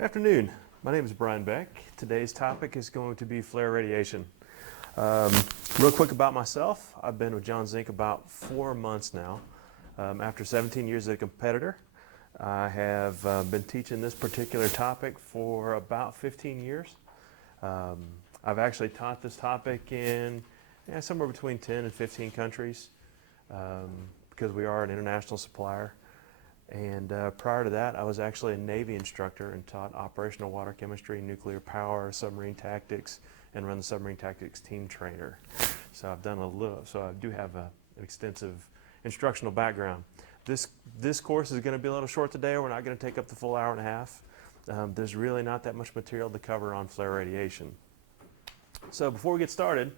Good afternoon. My name is Brian Beck. Today's topic is going to be flare radiation. Real quick about myself, I've been with John Zink about 4 months now. After 17 years as a competitor, I have been teaching this particular topic for about 15 years. I've actually taught this topic in somewhere between 10 and 15 countries because we are an international supplier. And prior to that, I was actually a Navy instructor and taught operational water chemistry, nuclear power, submarine tactics, and run the submarine tactics team trainer. So I've done a little, so I do have an extensive instructional background. This course is going to be a little short today. We're not going to take up the full hour and a half. There's really not that much material to cover on flare radiation. So before we get started,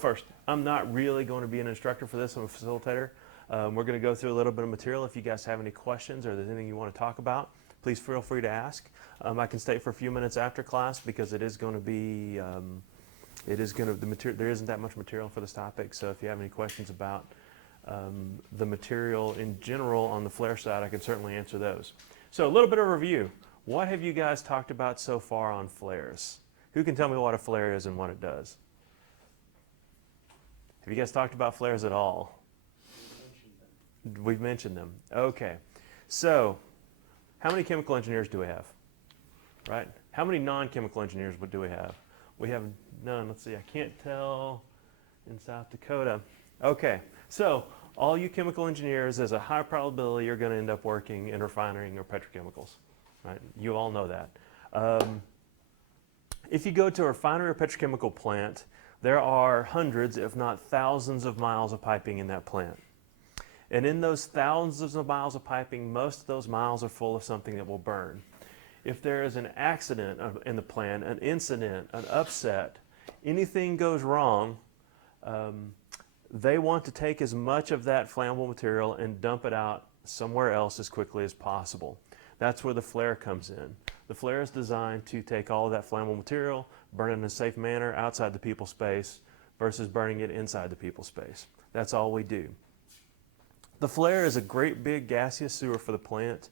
first, I'm not really going to be an instructor for this. I'm a facilitator. We're going to go through a little bit of material. If you guys have any questions or there's anything you want to talk about, please feel free to ask. I can stay for a few minutes after class because it is going to be, there isn't that much material for this topic. So if you have any questions about the material in general on the flare side, I can certainly answer those. So a little bit of review. What have you guys talked about so far on flares? Who can tell me what a flare is and what it does? Have you guys talked about flares at all? We've mentioned them. Okay. So, how many chemical engineers do we have? Right? How many non-chemical engineers do we have? We have none. Let's see. I can't tell in South Dakota. Okay. So, all you chemical engineers, there's a high probability you're going to end up working in refining or petrochemicals. Right? You all know that. If you go to a refinery or petrochemical plant, there are hundreds, if not thousands, of miles of piping in that plant. And in those thousands of miles of piping, most of those miles are full of something that will burn. If there is an accident in the plant, an incident, an upset, anything goes wrong, they want to take as much of that flammable material and dump it out somewhere else as quickly as possible. That's where the flare comes in. The flare is designed to take all of that flammable material, burn it in a safe manner outside the people space versus burning it inside the people space. That's all we do. The flare is a great big gaseous sewer for the plant,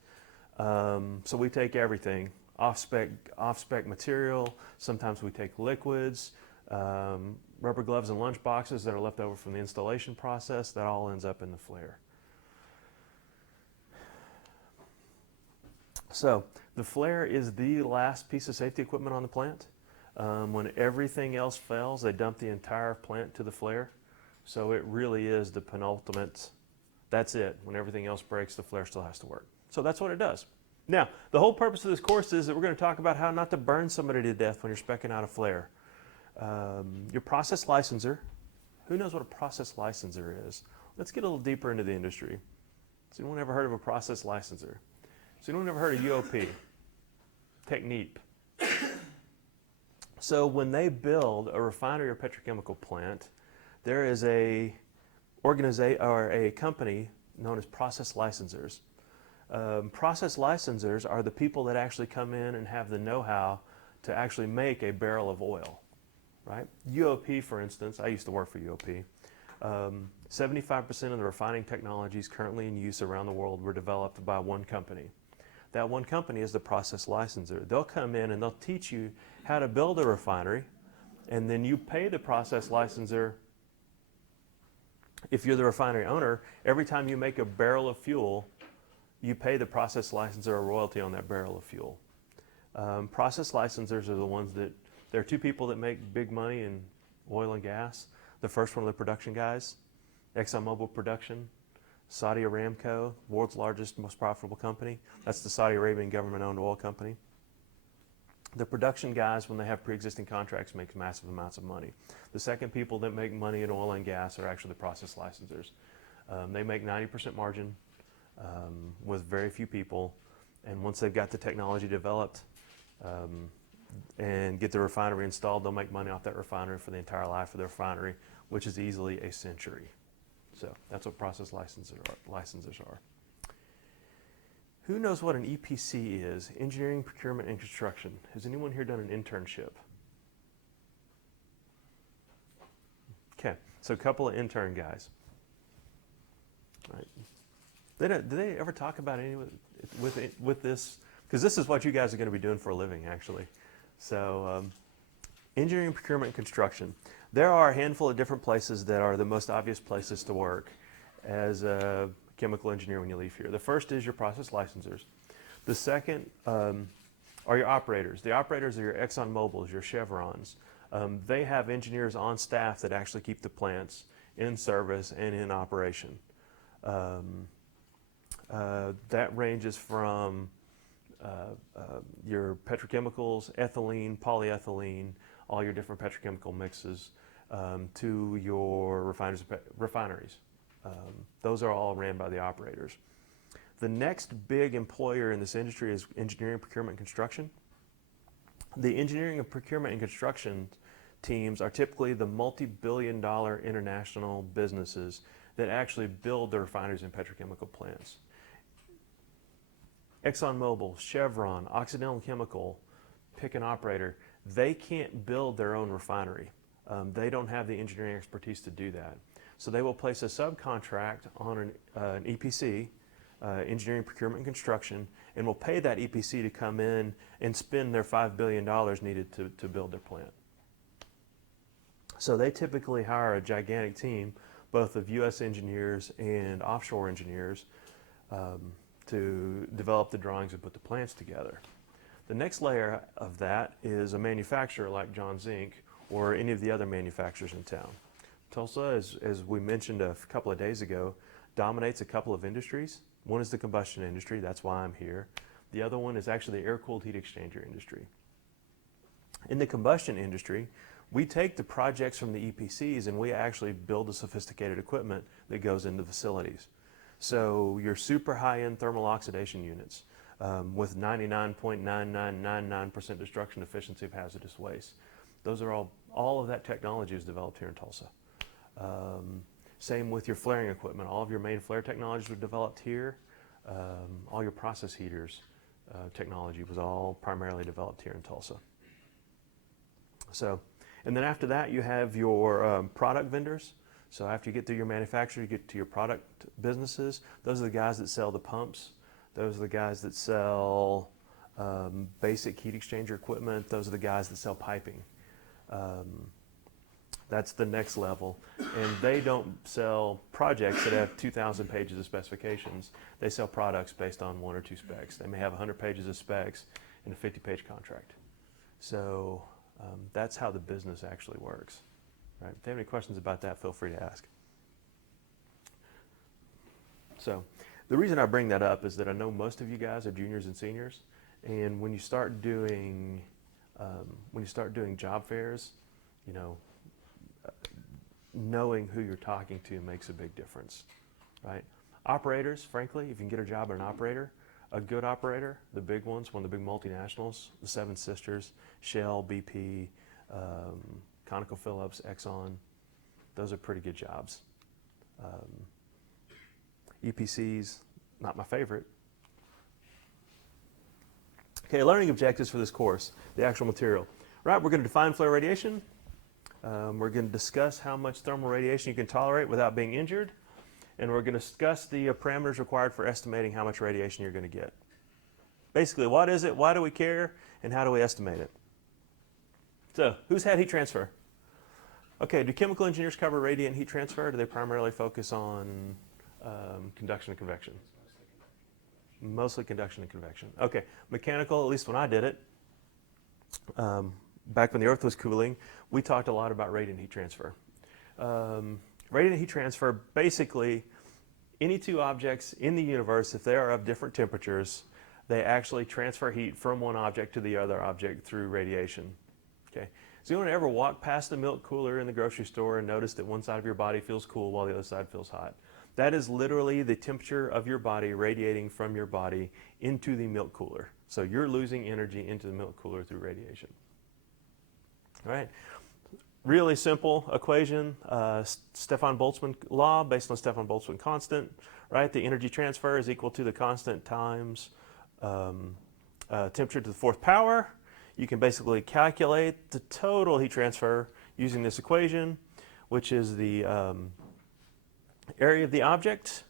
so we take everything, off-spec material, sometimes we take liquids, rubber gloves and lunch boxes that are left over from the installation process, that all ends up in the flare. So the flare is the last piece of safety equipment on the plant. When everything else fails, they dump the entire plant to the flare, so it really is the penultimate. That's it. When everything else breaks, the flare still has to work. So that's what it does. Now, the whole purpose of this course is that we're going to talk about how not to burn somebody to death when you're speccing out a flare. Your process licensor, who knows what a process licensor is? Let's get a little deeper into the industry. Has anyone ever heard of a process licensor? Has anyone ever heard of UOP? Technique. So when they build a refinery or petrochemical plant, there is a company known as process licensors. Process licensors are the people that actually come in and have the know-how to actually make a barrel of oil, right? UOP, for instance, I used to work for UOP. 75% of the refining technologies currently in use around the world were developed by one company. That one company is the process licensor. They'll come in and they'll teach you how to build a refinery, and then you pay the process licensor. If you're the refinery owner, every time you make a barrel of fuel, you pay the process licensor a royalty on that barrel of fuel. Process licensors are the ones that, there are two people that make big money in oil and gas. The first one are the production guys, ExxonMobil Production, Saudi Aramco, world's largest, most profitable company. That's the Saudi Arabian government-owned oil company. The production guys, when they have pre-existing contracts, make massive amounts of money. The second people that make money in oil and gas are actually the process licensors. They make 90% margin with very few people, and once they've got the technology developed and get the refinery installed, they'll make money off that refinery for the entire life of the refinery, which is easily a century. So that's what process licensors are. Who knows what an EPC is? Engineering, Procurement, and Construction. Has anyone here done an internship? Okay, so a couple of intern guys. Right. Did they ever talk about any with this because this is what you guys are going to be doing for a living, actually. So, engineering, procurement, and construction. There are a handful of different places that are the most obvious places to work as a chemical engineer when you leave here. The first is your process licensors. The second are your operators. The operators are your Exxon Mobils, your Chevrons. They have engineers on staff that actually keep the plants in service and in operation. That ranges from your petrochemicals, ethylene, polyethylene, all your different petrochemical mixes, to your refineries. Those are all ran by the operators. The next big employer in this industry is engineering, procurement, and construction. The engineering and procurement and construction teams are typically the multi-billion-dollar international businesses that actually build the refineries and petrochemical plants. ExxonMobil, Chevron, Occidental Chemical, pick an operator, they can't build their own refinery. They don't have the engineering expertise to do that. So they will place a subcontract on an EPC, engineering, procurement, and construction, and will pay that EPC to come in and spend their $5 billion needed to build their plant. So they typically hire a gigantic team, both of U.S. engineers and offshore engineers, to develop the drawings and put the plants together. The next layer of that is a manufacturer like John Zink or any of the other manufacturers in town. Tulsa, as we mentioned a couple of days ago, dominates a couple of industries. One is the combustion industry, that's why I'm here. The other one is actually the air-cooled heat exchanger industry. In the combustion industry, we take the projects from the EPCs and we actually build the sophisticated equipment that goes into facilities. So your super high-end thermal oxidation units with 99.9999% destruction efficiency of hazardous waste. Those are all of that technology is developed here in Tulsa. Same with your flaring equipment. All of your main flare technologies were developed here. All your process heaters technology was all primarily developed here in Tulsa. So, and then after that you have your product vendors. So after you get through your manufacturer, you get to your product businesses. Those are the guys that sell the pumps. Those are the guys that sell basic heat exchanger equipment. Those are the guys that sell piping. That's the next level. And they don't sell projects that have 2,000 pages of specifications. They sell products based on 1 or 2 specs. They may have 100 pages of specs in a 50-page contract. So that's how the business actually works. Right. If you have any questions about that, feel free to ask. So the reason I bring that up is that I know most of you guys are juniors and seniors, and when you start doing job fairs, you know, knowing who you're talking to makes a big difference, right? Operators, frankly, if you can get a job at an operator, a good operator, the big ones, one of the big multinationals, the Seven Sisters, Shell, BP, ConocoPhillips, Exxon, those are pretty good jobs. EPCs, not my favorite. Okay, learning objectives for this course, the actual material. Right, we're going to define flare radiation. We're going to discuss how much thermal radiation you can tolerate without being injured. And we're going to discuss the parameters required for estimating how much radiation you're going to get. Basically, what is it, why do we care, and how do we estimate it? So, who's had heat transfer? Okay, do chemical engineers cover radiant heat transfer? Or do they primarily focus on conduction and convection? Mostly conduction and convection. Okay, mechanical, at least when I did it, back when the Earth was cooling, we talked a lot about radiant heat transfer. Radiant heat transfer, basically, any two objects in the universe, if they are of different temperatures, they actually transfer heat from one object to the other object through radiation. Okay. So you don't ever walk past the milk cooler in the grocery store and notice that one side of your body feels cool while the other side feels hot. That is literally the temperature of your body radiating from your body into the milk cooler. So you're losing energy into the milk cooler through radiation. All right. Really simple equation, Stefan Boltzmann law based on Stefan Boltzmann constant, right? The energy transfer is equal to the constant times temperature to the 4th power. You can basically calculate the total heat transfer using this equation, which is the area of the object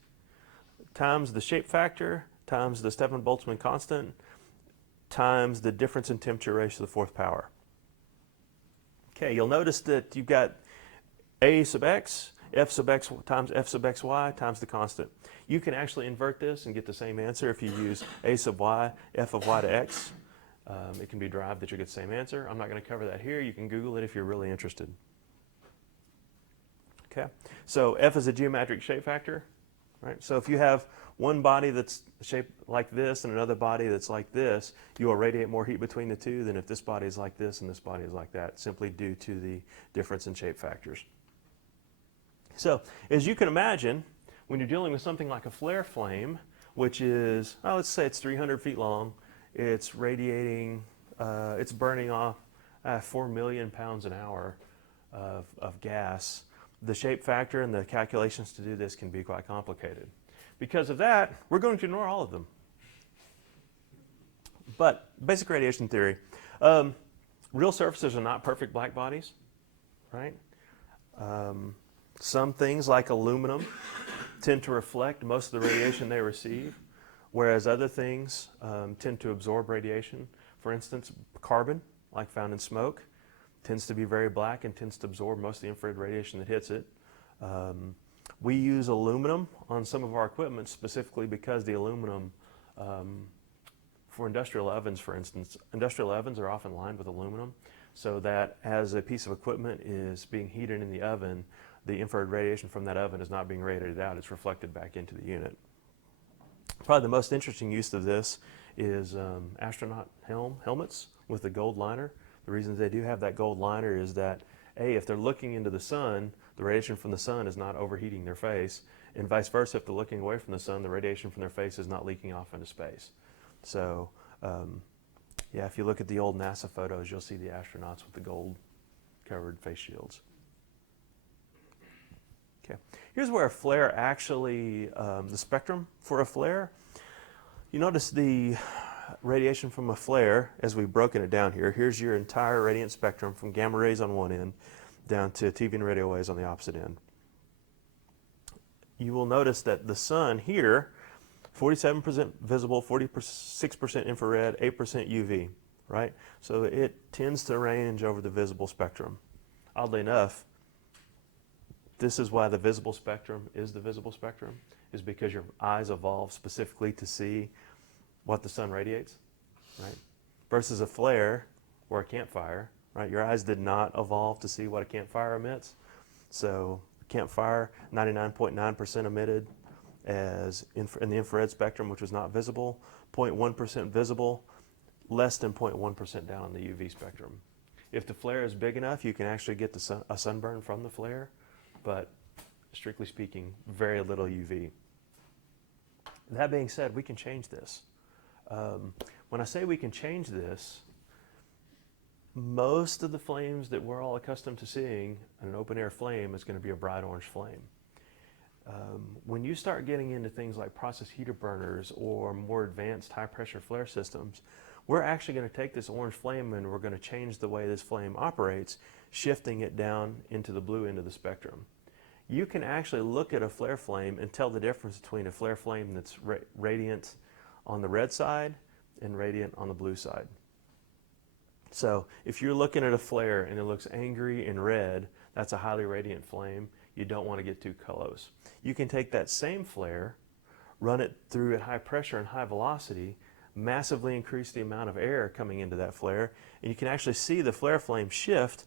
times the shape factor times the Stefan Boltzmann constant times the difference in temperature raised to the fourth power. Okay, you'll notice that you've got A sub x, F sub x times F sub xy times the constant. You can actually invert this and get the same answer if you use A sub y, F of y to x. It can be derived that you get the same answer. I'm not going to cover that here. You can Google it if you're really interested. Okay, so F is a geometric shape factor, right? So if you have one body that's shaped like this and another body that's like this, you will radiate more heat between the two than if this body is like this and this body is like that, simply due to the difference in shape factors. So as you can imagine, when you're dealing with something like a flare flame, which is, oh, let's say it's 300 feet long, it's radiating, it's burning off 4 million pounds an hour of gas. The shape factor and the calculations to do this can be quite complicated. Because of that, we're going to ignore all of them. But basic radiation theory, real surfaces are not perfect black bodies, right? Some things like aluminum tend to reflect most of the radiation they receive, whereas other things tend to absorb radiation. For instance, carbon, like found in smoke, tends to be very black and tends to absorb most of the infrared radiation that hits it. We use aluminum on some of our equipment specifically because the aluminum, for industrial ovens, for instance, industrial ovens are often lined with aluminum so that as a piece of equipment is being heated in the oven, the infrared radiation from that oven is not being radiated out, it's reflected back into the unit. Probably the most interesting use of this is astronaut helmets with the gold liner. The reason they do have that gold liner is that, A, if they're looking into the sun, the radiation from the sun is not overheating their face, and vice versa, if they're looking away from the sun, the radiation from their face is not leaking off into space. So, yeah, if you look at the old NASA photos, you'll see the astronauts with the gold-covered face shields. Okay, here's where a flare actually, the spectrum for a flare. You notice the radiation from a flare, as we've broken it down here. Here's your entire radiant spectrum from gamma rays on one end down to TV and radio waves on the opposite end. You will notice that the sun here, 47% visible, 46% infrared, 8% UV, right? So it tends to range over the visible spectrum. Oddly enough, this is why the visible spectrum is the visible spectrum, is because your eyes evolved specifically to see what the sun radiates, right? Versus a flare or a campfire, right? Your eyes did not evolve to see what a campfire emits. So campfire, 99.9% emitted as in the infrared spectrum, which was not visible, 0.1% visible, less than 0.1% down on the UV spectrum. If the flare is big enough, you can actually get a sunburn from the flare, but strictly speaking, very little UV. That being said, we can change this. When I say we can change this, most of the flames that we're all accustomed to seeing in an open air flame is going to be a bright orange flame. When you start getting into things like process heater burners or more advanced high pressure flare systems, we're actually going to take this orange flame and we're going to change the way this flame operates, shifting it down into the blue end of the spectrum. You can actually look at a flare flame and tell the difference between a flare flame that's radiant on the red side and radiant on the blue side. So if you're looking at a flare and it looks angry and red, that's a highly radiant flame. You don't want to get too close. You can take that same flare, run it through at high pressure and high velocity, massively increase the amount of air coming into that flare, and you can actually see the flare flame shift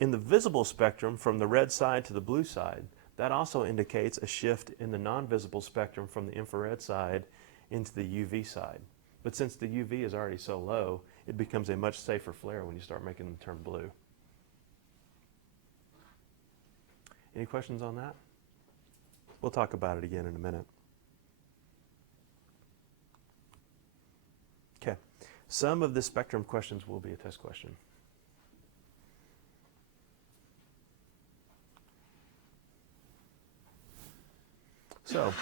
in the visible spectrum from the red side to the blue side. That also indicates a shift in the non-visible spectrum from the infrared side into the UV side. But since the UV is already so low, it becomes a much safer flare when you start making them turn blue. Any questions on that? We'll talk about it again in a minute. Okay, some of the spectrum questions will be a test question. So,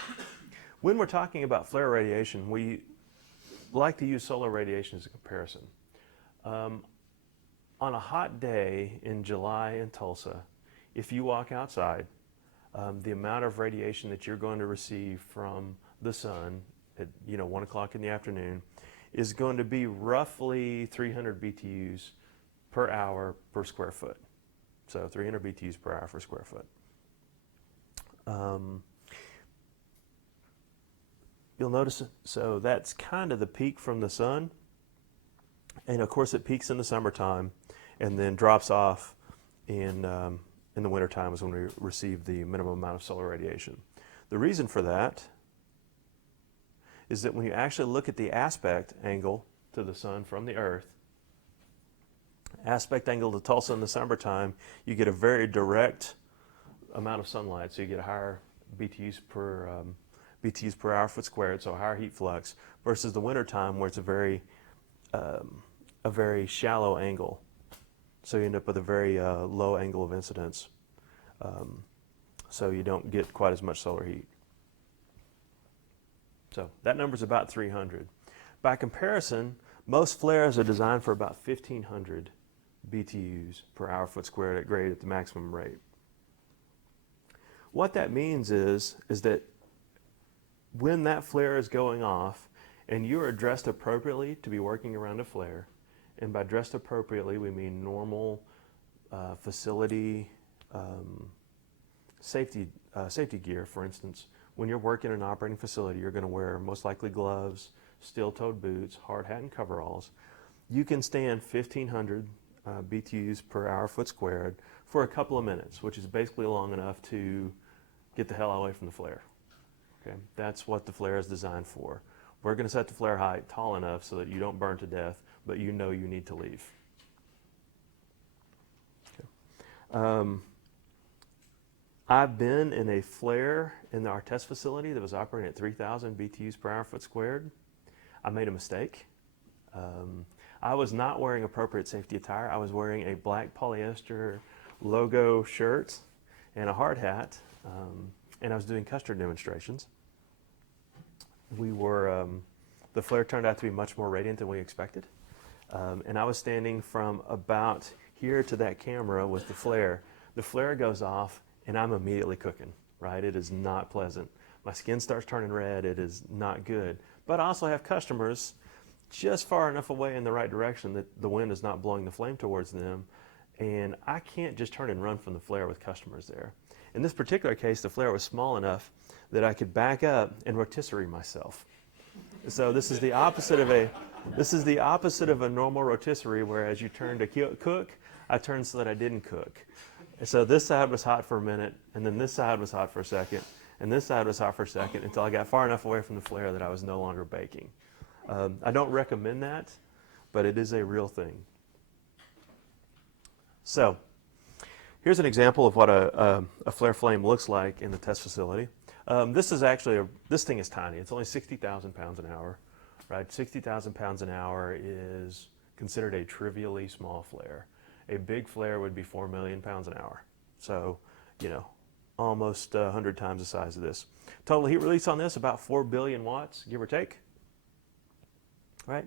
when we're talking about flare radiation, we like to use solar radiation as a comparison. On a hot day in July in Tulsa, if you walk outside, the amount of radiation that you're going to receive from the sun at 1 o'clock in the afternoon is going to be roughly 300 BTUs per hour per square foot. So 300 BTUs per hour per square foot. You'll notice, so that's kind of the peak from the sun. And of course it peaks in the summertime and then drops off in the wintertime is when we receive the minimum amount of solar radiation. The reason for that is that when you actually look at the aspect angle to the sun from the earth, aspect angle to Tulsa in the summertime, you get a very direct amount of sunlight, so you get a higher BTUs per hour foot squared, so a higher heat flux, versus the wintertime where it's a very shallow angle. So you end up with a very low angle of incidence. So you don't get quite as much solar heat. So that number is about 300. By comparison, most flares are designed for about 1,500 BTUs per hour foot squared at grade at the maximum rate. What that means is that when that flare is going off and you are dressed appropriately to be working around a flare, and by dressed appropriately we mean normal facility safety gear. For instance, when you're working in an operating facility, you're going to wear most likely gloves, steel-toed boots, hard hat, and coveralls. You can stand 1,500 BTUs per hour foot squared for a couple of minutes, which is basically long enough to get the hell away from the flare. Okay, that's what the flare is designed for. We're going to set the flare height tall enough so that you don't burn to death, but you know you need to leave. Okay. I've been in a flare in our test facility that was operating at 3,000 BTUs per hour foot squared. I made a mistake. I was not wearing appropriate safety attire. I was wearing a black polyester logo shirt and a hard hat, and I was doing custard demonstrations. The flare turned out to be much more radiant than we expected. And I was standing from about here to that camera with the flare. The flare goes off and I'm immediately cooking, right? It is not pleasant. My skin starts turning red. It is not good. But I also have customers just far enough away in the right direction that the wind is not blowing the flame towards them. And I can't just turn and run from the flare with customers there. In this particular case, the flare was small enough that I could back up and rotisserie myself. So this is the opposite of a normal rotisserie, where as you turn to cook, I turned so that I didn't cook. And so this side was hot for a minute, and then this side was hot for a second, and this side was hot for a second, until I got far enough away from the flare that I was no longer baking. I don't recommend that, but it is a real thing. So here's an example of what a flare flame looks like in the test facility. This thing is tiny. It's only 60,000 pounds an hour, right? 60,000 pounds an hour is considered a trivially small flare. A big flare would be 4 million pounds an hour. So, almost 100 times the size of this. Total heat release on this, about 4 billion watts, give or take, right?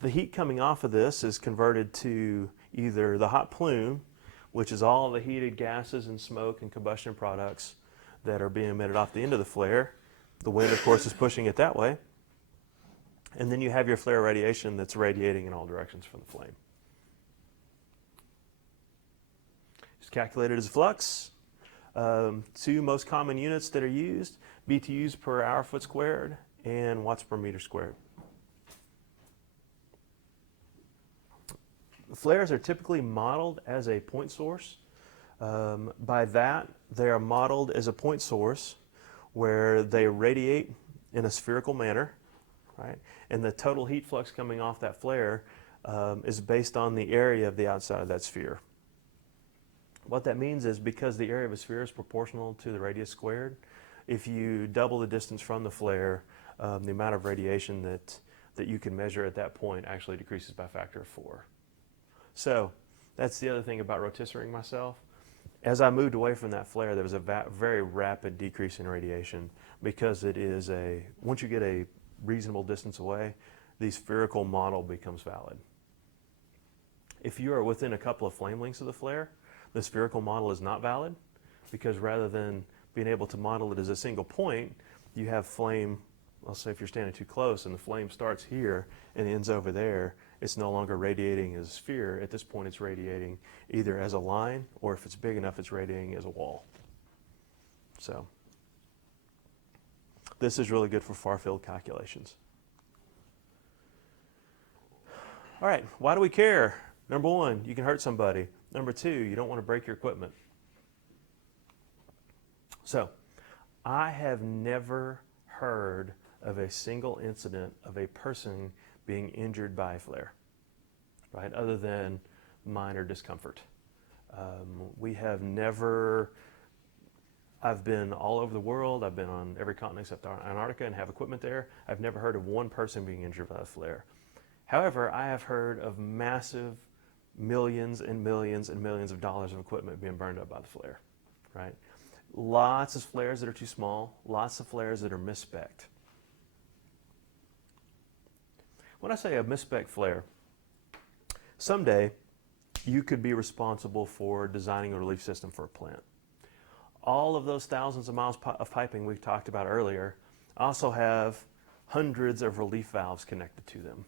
The heat coming off of this is converted to either the hot plume, which is all the heated gases and smoke and combustion products that are being emitted off the end of the flare. The wind, of course, is pushing it that way. And then you have your flare radiation that's radiating in all directions from the flame. It's calculated as flux. Two most common units that are used, BTUs per hour foot squared and watts per meter squared. Flares are typically modeled as a point source. By that, they are modeled as a point source where they radiate in a spherical manner, right? And the total heat flux coming off that flare is based on the area of the outside of that sphere. What that means is, because the area of a sphere is proportional to the radius squared, if you double the distance from the flare, the amount of radiation that you can measure at that point actually decreases by a factor of 4. So that's the other thing about rotisserie myself. As I moved away from that flare, there was a very rapid decrease in radiation, because it is once you get a reasonable distance away, the spherical model becomes valid. If you are within a couple of flame lengths of the flare, the spherical model is not valid, because rather than being able to model it as a single point, you have flame let's say if you're standing too close and the flame starts here and ends over there, it's no longer radiating as a sphere. At this point, it's radiating either as a line, or if it's big enough, it's radiating as a wall. So this is really good for far field calculations. All right, why do we care? Number one, you can hurt somebody. Number two, you don't want to break your equipment. So I have never heard of a single incident of a person being injured by a flare, right, other than minor discomfort. We have never, I've been all over the world, I've been on every continent except Antarctica and have equipment there. I've never heard of one person being injured by a flare. However, I have heard of massive millions and millions and millions of dollars of equipment being burned up by the flare, right? Lots of flares that are too small, lots of flares that are mis-spec'd. When I say a mis-spec flare, someday you could be responsible for designing a relief system for a plant. All of those thousands of miles of piping we talked about earlier also have hundreds of relief valves connected to them.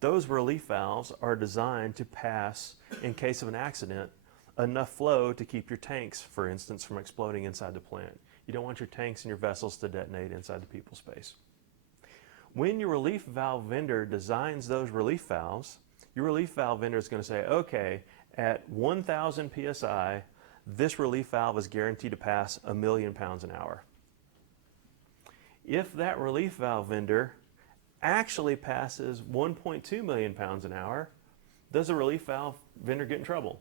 Those relief valves are designed to pass, in case of an accident, enough flow to keep your tanks, for instance, from exploding inside the plant. You don't want your tanks and your vessels to detonate inside the people space. When your relief valve vendor designs those relief valves, your relief valve vendor is going to say, okay, at 1,000 psi, this relief valve is guaranteed to pass 1,000,000 pounds an hour. If that relief valve vendor actually passes 1.2 million pounds an hour, does the relief valve vendor get in trouble?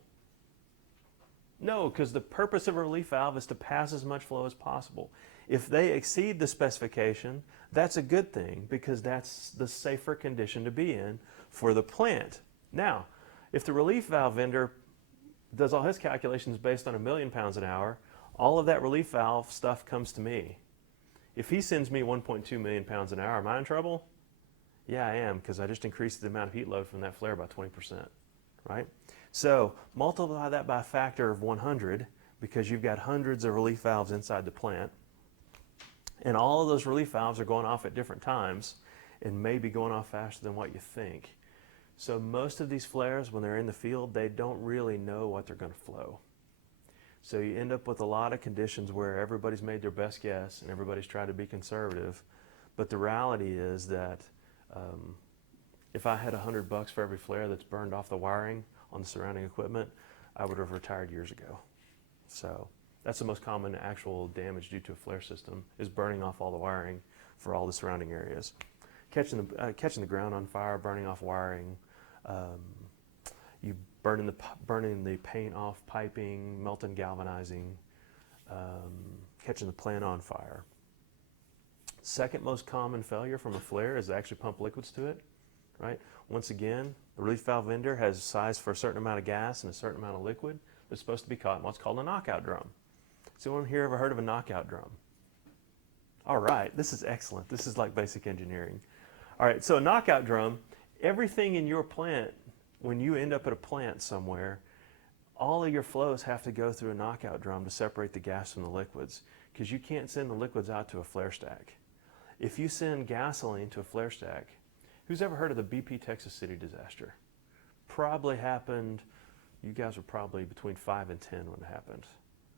No, because the purpose of a relief valve is to pass as much flow as possible. If they exceed the specification, that's a good thing because that's the safer condition to be in for the plant. Now, if the relief valve vendor does all his calculations based on 1,000,000 pounds an hour, all of that relief valve stuff comes to me. If he sends me 1.2 million pounds an hour, am I in trouble? Yeah, I am, because I just increased the amount of heat load from that flare by 20%, right? So multiply that by a factor of 100 because you've got hundreds of relief valves inside the plant. And all of those relief valves are going off at different times and maybe going off faster than what you think. So most of these flares, when they're in the field, they don't really know what they're going to flow. So you end up with a lot of conditions where everybody's made their best guess and everybody's tried to be conservative. But the reality is that if I had $100 for every flare that's burned off the wiring on the surrounding equipment, I would have retired years ago. So that's the most common actual damage due to a flare system, is burning off all the wiring for all the surrounding areas. Catching the ground on fire, burning off wiring, you burning the paint off piping, melting galvanizing, catching the plant on fire. Second most common failure from a flare is to actually pump liquids to it, right? Once again, the relief valve vendor has a size for a certain amount of gas and a certain amount of liquid that's supposed to be caught in what's called a knockout drum. Has anyone here ever heard of a knockout drum? All right, this is excellent. This is like basic engineering. All right, so a knockout drum, everything in your plant, when you end up at a plant somewhere, all of your flows have to go through a knockout drum to separate the gas from the liquids, because you can't send the liquids out to a flare stack. If you send gasoline to a flare stack, who's ever heard of the BP Texas City disaster? Probably happened, you guys were probably between 5 and 10 when it happened.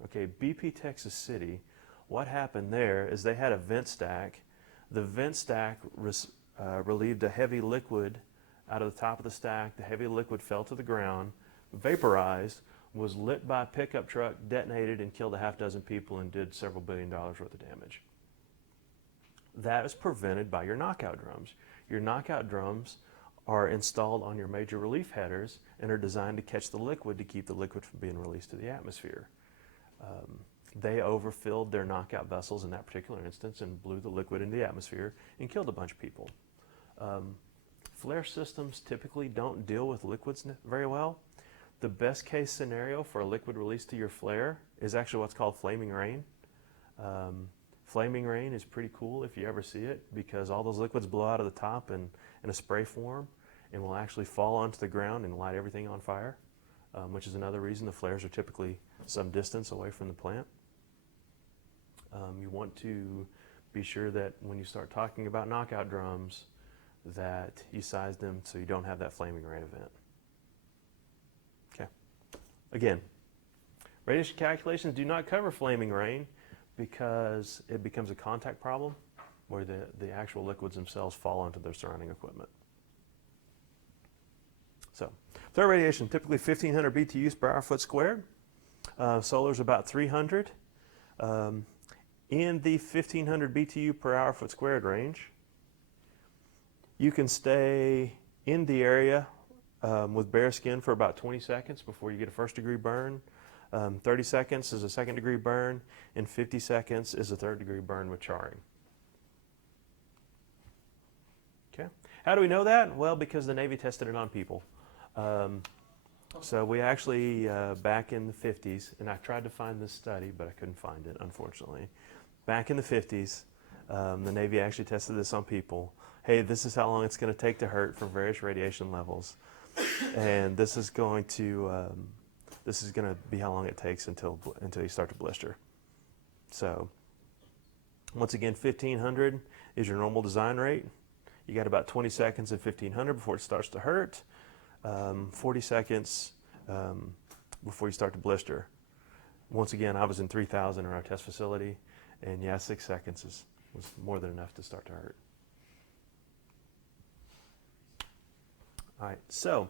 Okay, BP Texas City, what happened there is they had a vent stack. The vent stack relieved a heavy liquid out of the top of the stack. The heavy liquid fell to the ground, vaporized, was lit by a pickup truck, detonated, and killed a half dozen people and did several $1 billion worth of damage. That is prevented by your knockout drums. Your knockout drums are installed on your major relief headers and are designed to catch the liquid to keep the liquid from being released to the atmosphere. They overfilled their knockout vessels in that particular instance and blew the liquid into the atmosphere and killed a bunch of people. Flare systems typically don't deal with liquids very well. The best case scenario for a liquid release to your flare is actually what's called flaming rain. Flaming rain is pretty cool if you ever see it, because all those liquids blow out of the top in a spray form and will actually fall onto the ground and light everything on fire, which is another reason the flares are typically some distance away from the plant. You want to be sure that when you start talking about knockout drums, that you size them so you don't have that flaming rain event. Okay. Again, radiation calculations do not cover flaming rain because it becomes a contact problem where the actual liquids themselves fall onto their surrounding equipment. So, flare radiation, typically 1,500 BTUs per hour foot squared. Solar is about 300. In the 1,500 BTU per hour foot squared range, you can stay in the area with bare skin for about 20 seconds before you get a first degree burn. 30 seconds is a second degree burn, and 50 seconds is a third degree burn with charring. Okay. How do we know that? Well, because the Navy tested it on people. So we actually, back in the 50s, and I tried to find this study, but I couldn't find it, unfortunately. Back in the 50s, the Navy actually tested this on people. Hey, this is how long it's going to take to hurt for various radiation levels, and this is going to be how long it takes until you start to blister. So, once again, 1,500 is your normal design rate. You got about 20 seconds at 1,500 before it starts to hurt. 40 seconds before you start to blister. Once again, I was in 3,000 in our test facility, and yeah, 6 seconds was more than enough to start to hurt. All right, so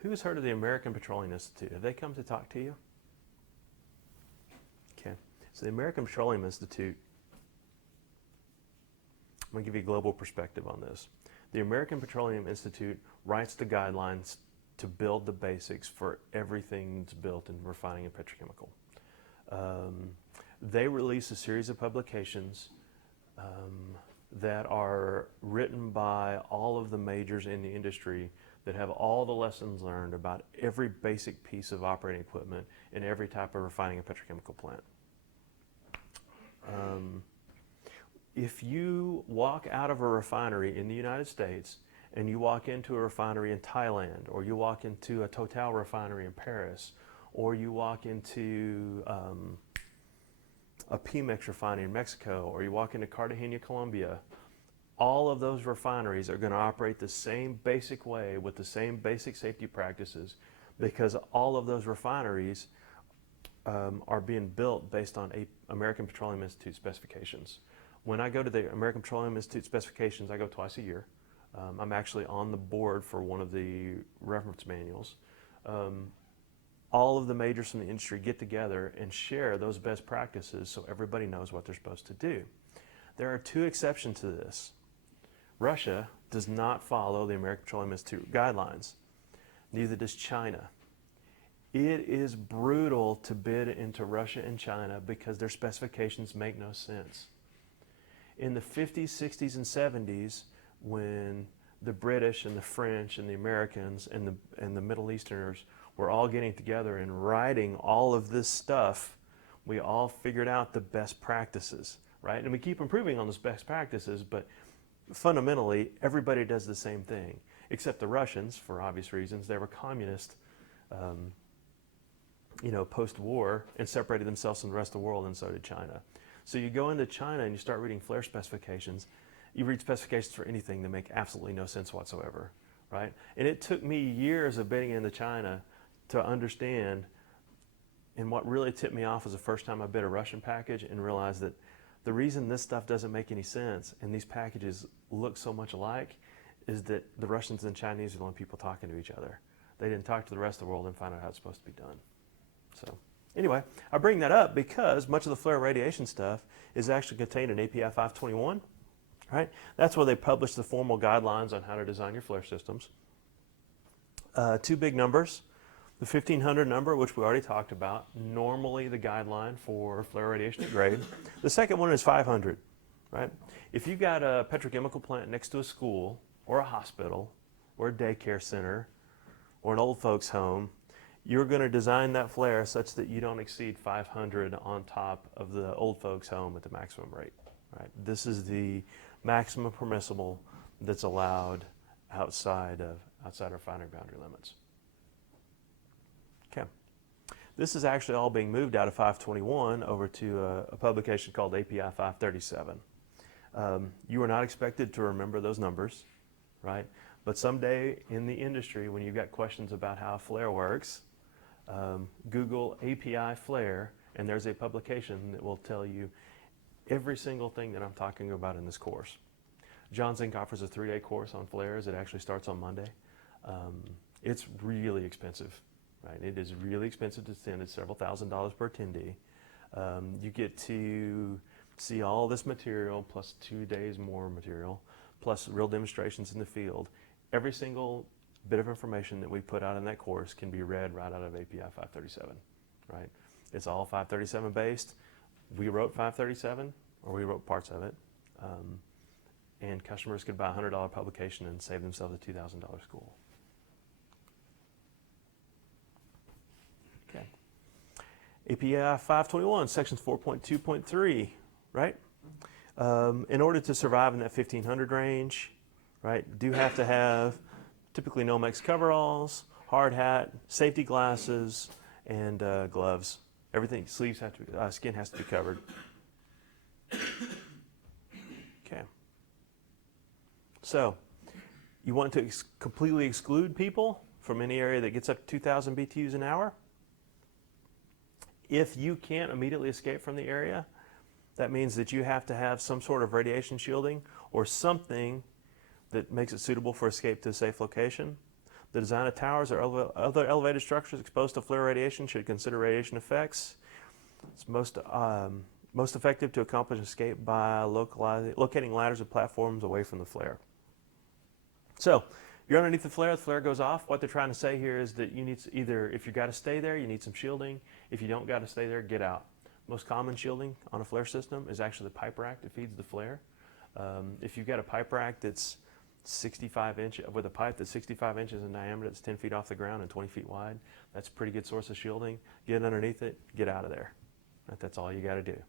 who's heard of the American Petroleum Institute? Have they come to talk to you? Okay, so the American Petroleum Institute, I'm going to give you a global perspective on this. The American Petroleum Institute writes the guidelines to build the basics for everything that's built in refining and petrochemical. They release a series of publications that are written by all of the majors in the industry that have all the lessons learned about every basic piece of operating equipment in every type of refining and petrochemical plant. If you walk out of a refinery in the United States and you walk into a refinery in Thailand, or you walk into a Total refinery in Paris, or you walk into a Pemex refinery in Mexico, or you walk into Cartagena, Colombia, all of those refineries are going to operate the same basic way with the same basic safety practices, because all of those refineries are being built based on American Petroleum Institute specifications. When I go to the American Petroleum Institute specifications, I go twice a year. I'm actually on the board for one of the reference manuals. All of the majors from the industry get together and share those best practices so everybody knows what they're supposed to do. There are two exceptions to this. Russia does not follow the American Petroleum Institute guidelines. Neither does China. It is brutal to bid into Russia and China because their specifications make no sense. In the 50s, 60s, and 70s, when the British and the French and the Americans and the Middle Easterners were all getting together and writing all of this stuff, we all figured out the best practices, right? And we keep improving on those best practices, but fundamentally, everybody does the same thing, except the Russians, for obvious reasons. They were communist, post-war, and separated themselves from the rest of the world, and so did China. So you go into China and you start reading flare specifications. You read specifications for anything that make absolutely no sense whatsoever, right? And it took me years of bidding into China to understand, and what really tipped me off was the first time I bid a Russian package and realized that the reason this stuff doesn't make any sense and these packages look so much alike is that the Russians and Chinese are the only people talking to each other. They didn't talk to the rest of the world and find out how it's supposed to be done. So anyway, I bring that up because much of the flare radiation stuff is actually contained in API 521, right? That's where they publish the formal guidelines on how to design your flare systems. Two big numbers. The 1,500 number, which we already talked about, normally the guideline for flare radiation at grade. The second one is 500, right? If you've got a petrochemical plant next to a school or a hospital or a daycare center or an old folks home, you're going to design that flare such that you don't exceed 500 on top of the old folks home at the maximum rate, right? This is the maximum permissible that's allowed outside refinery boundary limits. Okay, This is actually all being moved out of 521 over to a publication called API 537. You are not expected to remember those numbers, right? But someday in the industry, when you've got questions about how Flare works, Google API Flare, and there's a publication that will tell you every single thing that I'm talking about in this course. John Zink offers a 3-day course on flares. It actually starts on Monday. It's really expensive, right? It is really expensive to attend. It's several $1,000s per attendee. You get to see all this material plus 2 days more material, plus real demonstrations in the field. Every single bit of information that we put out in that course can be read right out of API 537, right? It's all 537 based. We wrote 537, or we wrote parts of it, and customers could buy a $100 publication and save themselves a $2,000 school. Okay. API 521, sections 4.2.3, right? In order to survive in that 1500 range, right, do have to have typically Nomex coveralls, hard hat, safety glasses, and gloves. Everything, sleeves have to, skin has to be covered. Okay. So, you want to completely exclude people from any area that gets up to 2,000 BTUs an hour. If you can't immediately escape from the area, that means that you have to have some sort of radiation shielding or something that makes it suitable for escape to a safe location. The design of towers or other elevated structures exposed to flare radiation should consider radiation effects. It's most effective to accomplish escape by locating ladders and platforms away from the flare. So, you're underneath the flare goes off. What they're trying to say here is that you need to either, if you got to stay there, you need some shielding. If you don't got to stay there, get out. Most common shielding on a flare system is actually the pipe rack that feeds the flare. If you've got a pipe rack that's 65 inches, with a pipe that's 65 inches in diameter, that's 10 feet off the ground and 20 feet wide, that's a pretty good source of shielding. Get underneath it, get out of there. Right, that's all you got to do.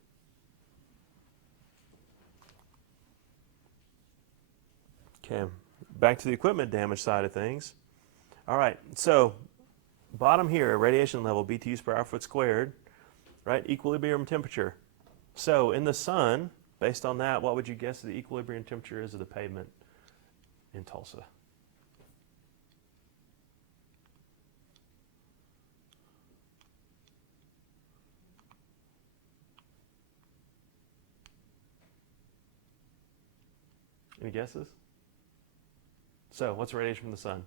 Okay, back to the equipment damage side of things. All right, so bottom here, radiation level, BTUs per hour foot squared, right? Equilibrium temperature. So in the sun, based on that, what would you guess the equilibrium temperature is of the pavement in Tulsa? Any guesses? So what's radiation from the sun?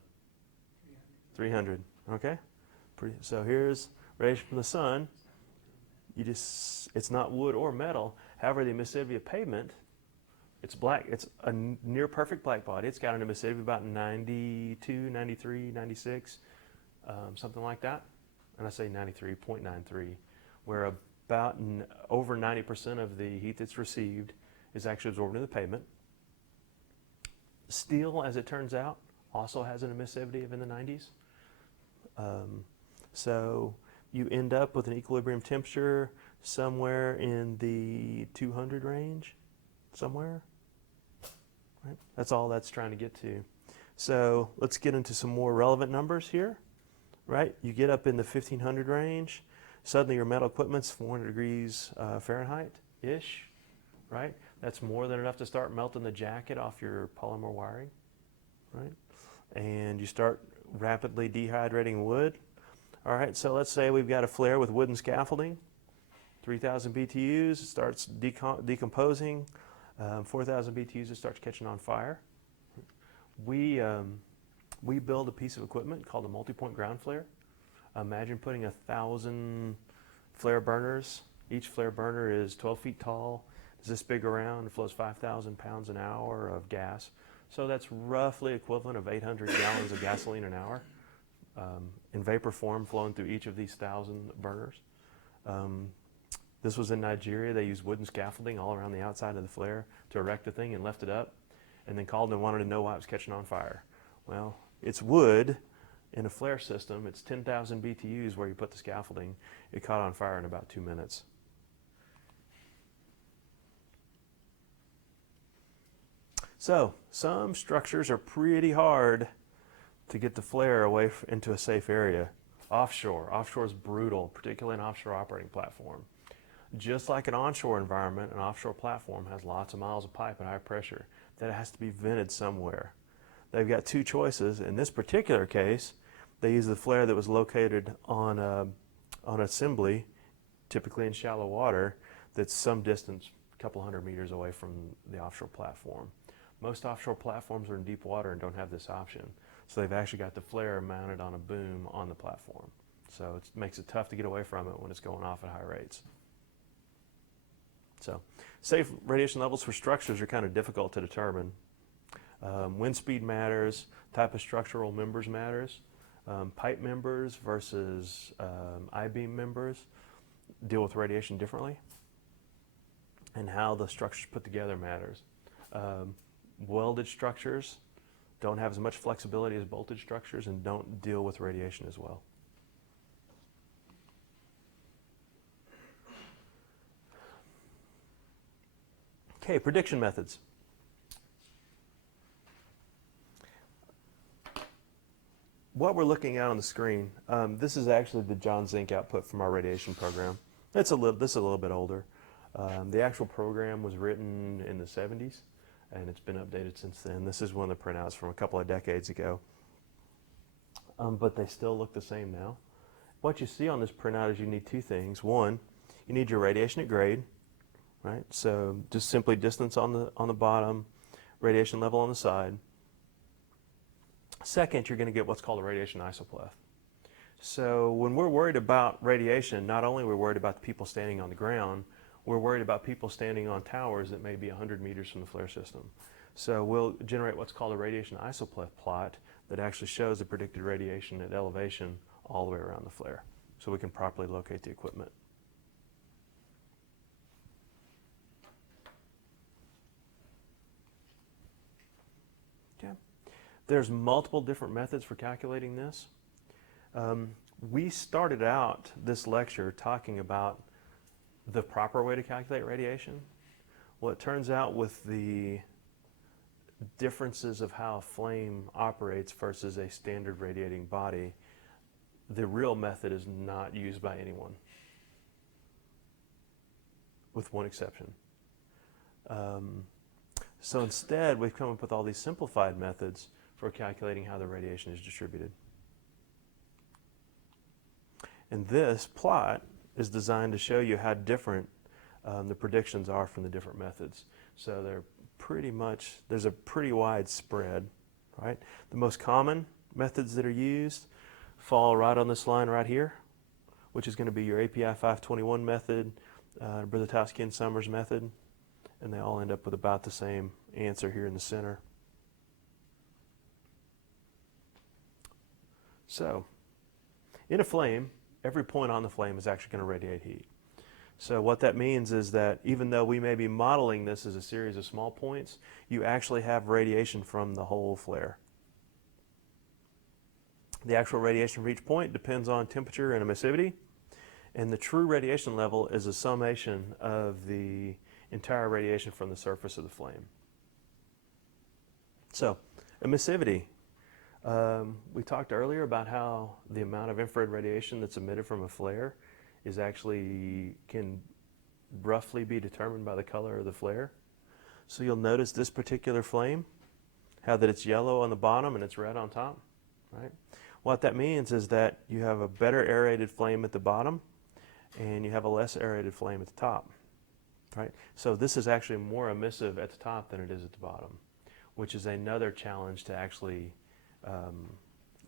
300. Okay. So here's radiation from the sun. It's not wood or metal. However, the emissivity of pavement, it's black. It's a near perfect black body. It's got an emissivity of about 92, 93, 96, something like that. And I say 93.93, where about over 90% of the heat that's received is actually absorbed into the pavement. Steel, as it turns out, also has an emissivity of in the 90s. So you end up with an equilibrium temperature somewhere in the 200 range, somewhere. Right? That's all that's trying to get to. So let's get into some more relevant numbers here. Right? You get up in the 1500 range, suddenly your metal equipment's 400 degrees Fahrenheit-ish, right? That's more than enough to start melting the jacket off your polymer wiring, right? And you start rapidly dehydrating wood. All right, so let's say we've got a flare with wooden scaffolding, 3,000 BTUs, it starts decomposing, 4,000 BTUs, it starts catching on fire. We build a piece of equipment called a multi-point ground flare. Imagine putting 1,000 flare burners. Each flare burner is 12 feet tall. It's this big around. It flows 5,000 pounds an hour of gas. So that's roughly equivalent of 800 gallons of gasoline an hour in vapor form flowing through each of these 1,000 burners. This was in Nigeria. They used wooden scaffolding all around the outside of the flare to erect the thing and left it up, and then called and wanted to know why it was catching on fire. Well, it's wood in a flare system. It's 10,000 BTUs where you put the scaffolding. It caught on fire in about 2 minutes. So, some structures are pretty hard to get the flare away into a safe area. Offshore. Offshore is brutal, particularly an offshore operating platform. Just like an onshore environment, an offshore platform has lots of miles of pipe at high pressure that has to be vented somewhere. They've got two choices. In this particular case, they use the flare that was located on assembly, typically in shallow water, that's some distance, a couple hundred meters away from the offshore platform. Most offshore platforms are in deep water and don't have this option. So they've actually got the flare mounted on a boom on the platform. So it makes it tough to get away from it when it's going off at high rates. So safe radiation levels for structures are kind of difficult to determine. Wind speed matters, type of structural members matters. Pipe members versus I-beam members deal with radiation differently. And how the structure's put together matters. Welded structures don't have as much flexibility as bolted structures and don't deal with radiation as well. Okay, prediction methods. What we're looking at on the screen, this is actually the John Zink output from our radiation program. This is a little bit older. The actual program was written in the 70s, and it's been updated since then. This is one of the printouts from a couple of decades ago. But they still look the same now. What you see on this printout is you need two things. One, you need your radiation at grade, right? So just simply distance on the bottom, radiation level on the side. Second, you're going to get what's called a radiation isopleth. So when we're worried about radiation, not only are we worried about the people standing on the ground, we're worried about people standing on towers that may be 100 meters from the flare system. So we'll generate what's called a radiation isopleth plot that actually shows the predicted radiation at elevation all the way around the flare, so we can properly locate the equipment. Okay. There's multiple different methods for calculating this. We started out this lecture talking about the proper way to calculate radiation. Well, it turns out with the differences of how a flame operates versus a standard radiating body, the real method is not used by anyone, with one exception. So instead, we've come up with all these simplified methods for calculating how the radiation is distributed. And this plot is designed to show you how different the predictions are from the different methods. So they're pretty much, there's a pretty wide spread, right? The most common methods that are used fall right on this line right here, which is going to be your API 521 method, Brzezinski and Summers method, and they all end up with about the same answer here in the center. So, in a flame, every point on the flame is actually going to radiate heat. So what that means is that even though we may be modeling this as a series of small points, you actually have radiation from the whole flare. The actual radiation from each point depends on temperature and emissivity, and the true radiation level is a summation of the entire radiation from the surface of the flame. So, emissivity. We talked earlier about how the amount of infrared radiation that's emitted from a flare is actually can roughly be determined by the color of the flare. So you'll notice this particular flame, how that it's yellow on the bottom and it's red on top, right? What that means is that you have a better aerated flame at the bottom and you have a less aerated flame at the top, right? So this is actually more emissive at the top than it is at the bottom, which is another challenge to actually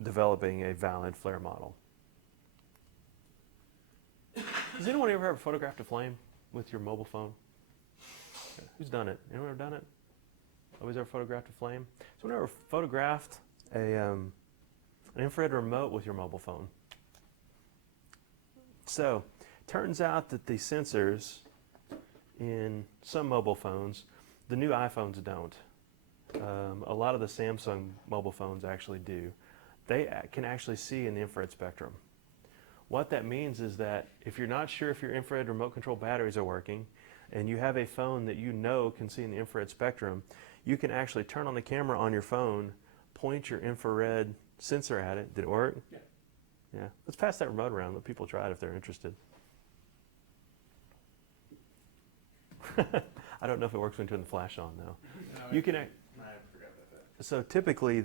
developing a valid flare model. Has anyone ever photographed a flame with your mobile phone? Who's done it? Anyone ever done it? Always ever photographed a flame? Has anyone ever photographed an infrared remote with your mobile phone? So, turns out that the sensors in some mobile phones, the new iPhones don't. A lot of the Samsung mobile phones actually do. They can actually see in the infrared spectrum. What that means is that if you're not sure if your infrared remote control batteries are working and you have a phone that you know can see in the infrared spectrum, you can actually turn on the camera on your phone, point your infrared sensor at it. Did it work? Yeah. Yeah, let's pass that remote around. Let people try it if they're interested. I don't know if it works when you turn the flash on, though. No, You can. I forgot about that. So typically,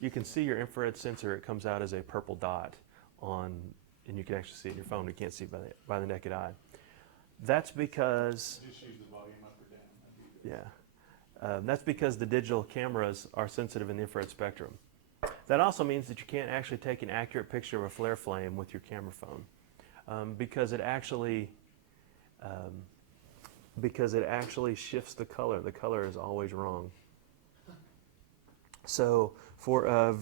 you can see your infrared sensor. It comes out as a purple dot on, and you can actually see it in your phone. You can't see it by the naked eye. That's because. Just use the volume up or down. Yeah. That's because the digital cameras are sensitive in the infrared spectrum. That also means that you can't actually take an accurate picture of a flare flame with your camera phone because it actually shifts the color. The color is always wrong. So for a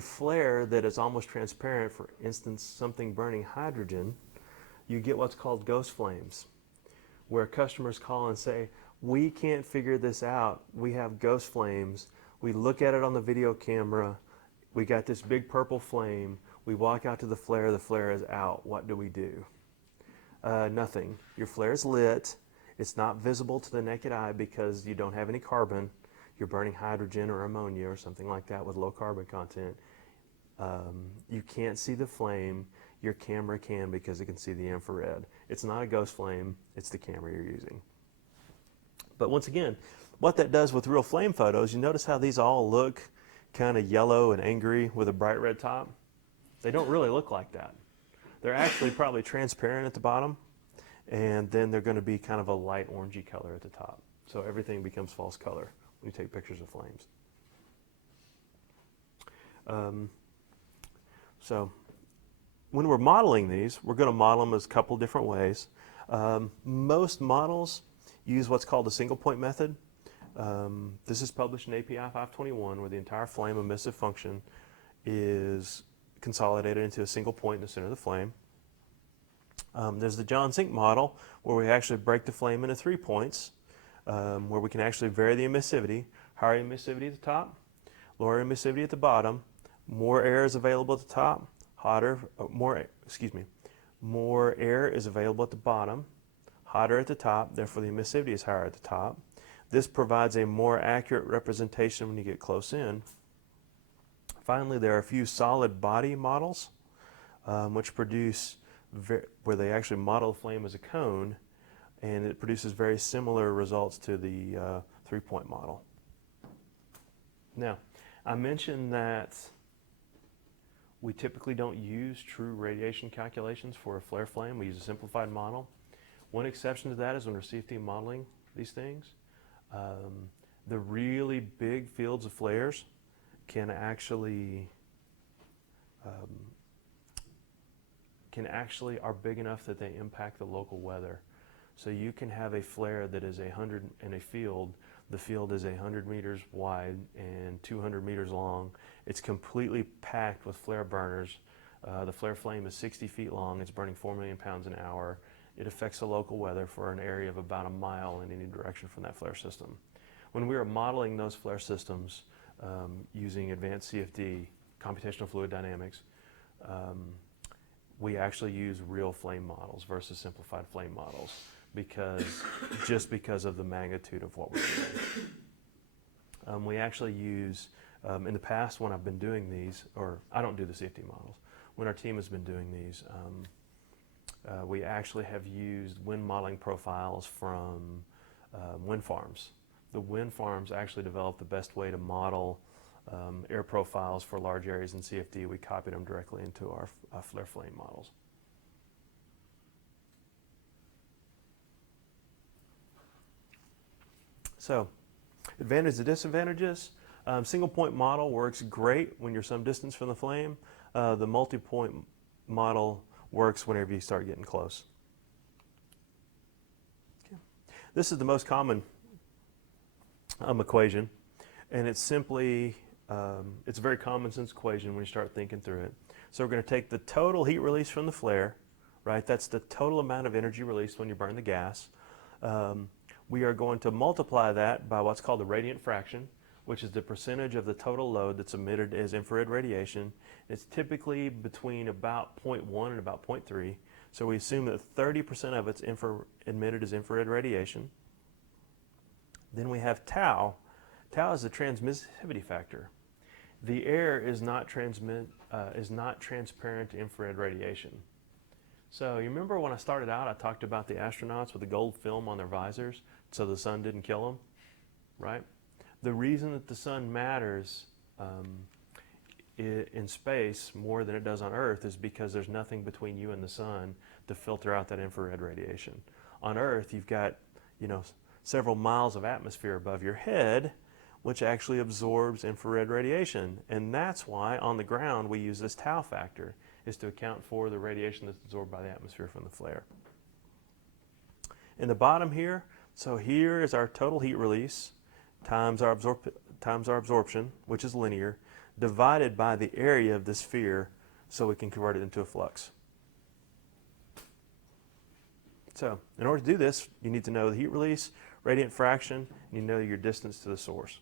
flare that is almost transparent, for instance, something burning hydrogen, you get what's called ghost flames, where customers call and say, we can't figure this out. We have ghost flames. We look at it on the video camera. We got this big purple flame. We walk out to the flare is out. What do we do? Nothing. Your flare is lit. It's not visible to the naked eye because you don't have any carbon. You're burning hydrogen or ammonia or something like that with low carbon content. You can't see the flame. Your camera can because it can see the infrared. It's not a ghost flame. It's the camera you're using. But once again, what that does with real flame photos, you notice how these all look kind of yellow and angry with a bright red top? They don't really look like that. They're actually probably transparent at the bottom, and then they're going to be kind of a light orangey color at the top. So everything becomes false color when you take pictures of flames. So when we're modeling these, we're going to model them as a couple different ways. Most models use what's called the single point method. This is published in API 521, where the entire flame emissive function is consolidated into a single point in the center of the flame. There's the John Zink model, where we actually break the flame into 3 points, where we can actually vary the emissivity. Higher emissivity at the top, lower emissivity at the bottom. More air is available at the top. More air is available at the bottom. Hotter at the top, therefore the emissivity is higher at the top. This provides a more accurate representation when you get close in. Finally, there are a few solid body models which produce where they actually model the flame as a cone, and it produces very similar results to the 3-point model. Now, I mentioned that we typically don't use true radiation calculations for a flare flame. We use a simplified model. One exception to that is when we're CFD modeling these things. The really big fields of flares can actually are big enough that they impact the local weather. So you can have a flare that is 100 in a field. The field is 100 meters wide and 200 meters long. It's completely packed with flare burners. The flare flame is 60 feet long. It's burning 4 million pounds an hour. It affects the local weather for an area of about a mile in any direction from that flare system. When we are modeling those flare systems using advanced CFD, computational fluid dynamics, we actually use real flame models versus simplified flame models because of the magnitude of what we're doing. We actually use, in the past when I've been doing these, or I don't do the CFD models, when our team has been doing these, we actually have used wind modeling profiles from wind farms. The wind farms actually developed the best way to model air profiles for large areas in CFD. We copied them directly into our flare flame models. So, advantages and disadvantages. Single point model works great when you're some distance from the flame. The multi-point model works whenever you start getting close. Okay. This is the most common equation, and it's simply, it's a very common sense equation when you start thinking through it. So we're going to take the total heat release from the flare, right? That's the total amount of energy released when you burn the gas. We are going to multiply that by what's called the radiant fraction, which is the percentage of the total load that's emitted as infrared radiation. It's typically between about 0.1 and about 0.3. So we assume that 30% of it's emitted as infrared radiation. Then we have tau. Tau is the transmissivity factor. the air is not transparent to infrared radiation. So you remember when I started out, I talked about the astronauts with the gold film on their visors so the sun didn't kill them, right? The reason that the sun matters in space more than it does on Earth is because there's nothing between you and the sun to filter out that infrared radiation. On Earth, you've got, several miles of atmosphere above your head, which actually absorbs infrared radiation. And that's why on the ground we use this tau factor, is to account for the radiation that's absorbed by the atmosphere from the flare. In the bottom here, so here is our total heat release times our absorption, which is linear, divided by the area of the sphere so we can convert it into a flux. So in order to do this, you need to know the heat release, radiant fraction, and you know your distance to the source.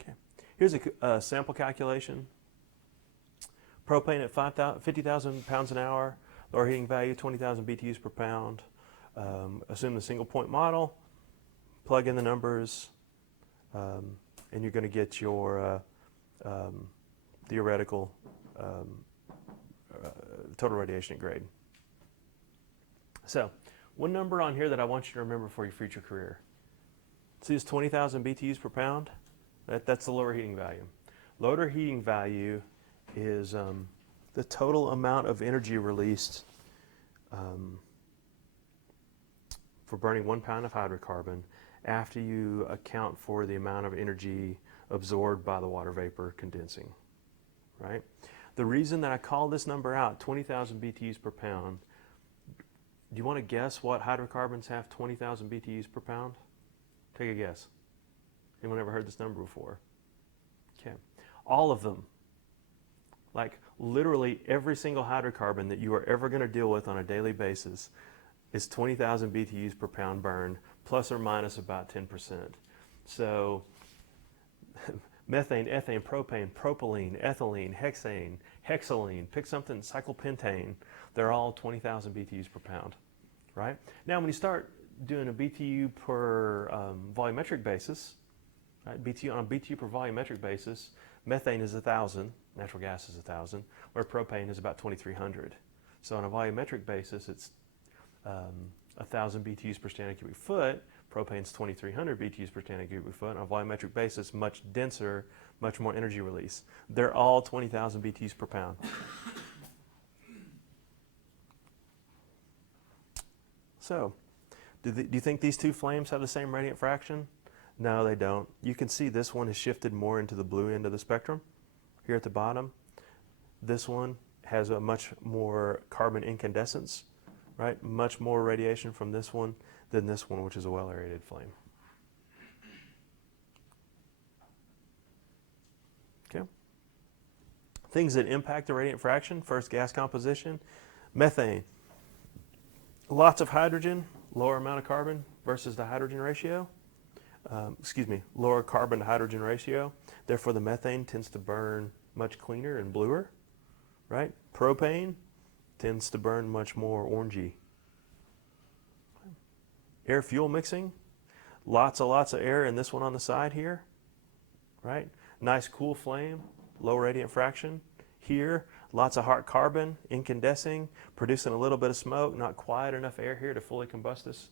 Okay, here's a sample calculation. Propane at 50,000 pounds an hour, lower heating value 20,000 BTUs per pound. Assume the single point model, plug in the numbers, and you're going to get your theoretical total radiation at grade. So, one number on here that I want you to remember for your future career. See this 20,000 BTUs per pound? That's the lower heating value. Lower heating value is the total amount of energy released for burning 1 pound of hydrocarbon after you account for the amount of energy absorbed by the water vapor condensing, right? The reason that I call this number out, 20,000 BTUs per pound, do you want to guess what hydrocarbons have 20,000 BTUs per pound? Take a guess. Anyone ever heard this number before? Okay. All of them. Like literally every single hydrocarbon that you are ever going to deal with on a daily basis is 20,000 BTUs per pound burned, plus or minus about 10%. So methane, ethane, propane, propylene, ethylene, hexane, hexylene, pick something, cyclopentane, they're all 20,000 BTUs per pound, right? Now when you start doing a BTU per volumetric basis, right, on a BTU per volumetric basis, methane is 1,000, natural gas is 1,000, where propane is about 2,300. So on a volumetric basis, it's 1,000 BTUs per standard cubic foot. Propane's 2,300 BTUs per standard cubic foot. On a volumetric basis, much denser, much more energy release. They're all 20,000 BTUs per pound. So, do you think these two flames have the same radiant fraction? No, they don't. You can see this one has shifted more into the blue end of the spectrum here at the bottom. This one has a much more carbon incandescence, right? Much more radiation from this one than this one, which is a well-aerated flame. Okay. Things that impact the radiant fraction, first gas composition, methane. Lots of hydrogen, lower amount of carbon versus the hydrogen ratio. Lower carbon to hydrogen ratio. Therefore, the methane tends to burn much cleaner and bluer, right? Propane tends to burn much more orangey. Air fuel mixing, lots of air in this one on the side here, right? Nice cool flame, low radiant fraction. Here, lots of hot carbon, incandescing, producing a little bit of smoke, not quite enough air here to fully combust this,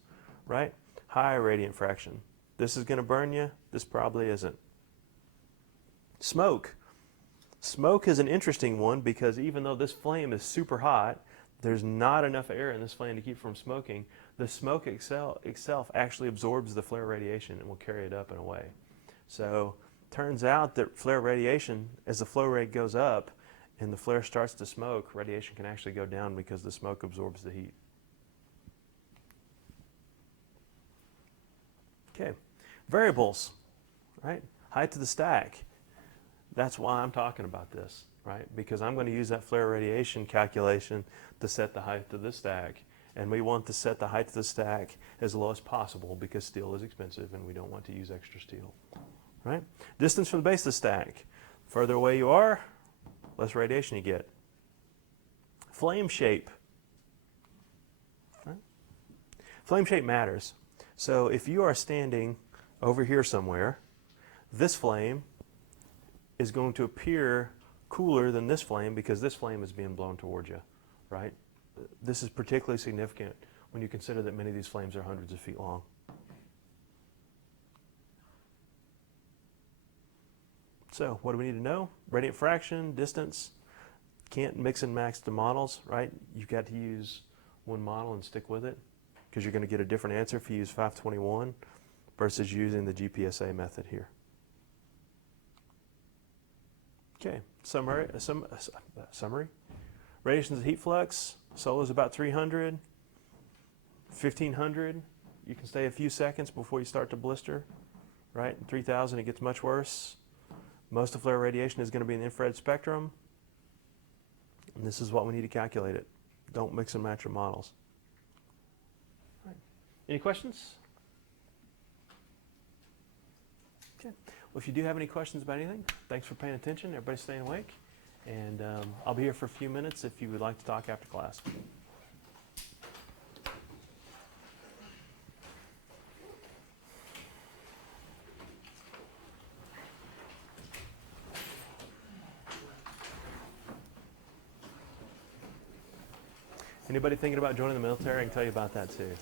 right? High radiant fraction. This is going to burn you, this probably isn't. Smoke. Smoke is an interesting one because even though this flame is super hot, there's not enough air in this flame to keep from smoking. The smoke itself actually absorbs the flare radiation and will carry it up and away. So turns out that flare radiation, as the flow rate goes up and the flare starts to smoke, radiation can actually go down because the smoke absorbs the heat. Okay, variables, right? Height of the stack. That's why I'm talking about this, right? Because I'm going to use that flare radiation calculation to set the height of the stack. And we want to set the height of the stack as low as possible because steel is expensive and we don't want to use extra steel, right? Distance from the base of the stack. Further away you are, less radiation you get. Flame shape. Right? Flame shape matters. So if you are standing over here somewhere, this flame is going to appear cooler than this flame because this flame is being blown towards you, right? This is particularly significant when you consider that many of these flames are hundreds of feet long. So what do we need to know? Radiant fraction, distance. Can't mix and match the models, right? You've got to use one model and stick with it because you're going to get a different answer if you use 521 versus using the GPSA method here. Okay, summary. Radiation is heat flux. Solar is about 300. 1500, you can stay a few seconds before you start to blister, right? 3000, it gets much worse. Most of flare radiation is going to be in the infrared spectrum. And this is what we need to calculate it. Don't mix and match your models. All right. Any questions? Okay. Well, if you do have any questions about anything, thanks for paying attention. Everybody staying awake. And I'll be here for a few minutes if you would like to talk after class. Anybody thinking about joining the military? I can tell you about that too.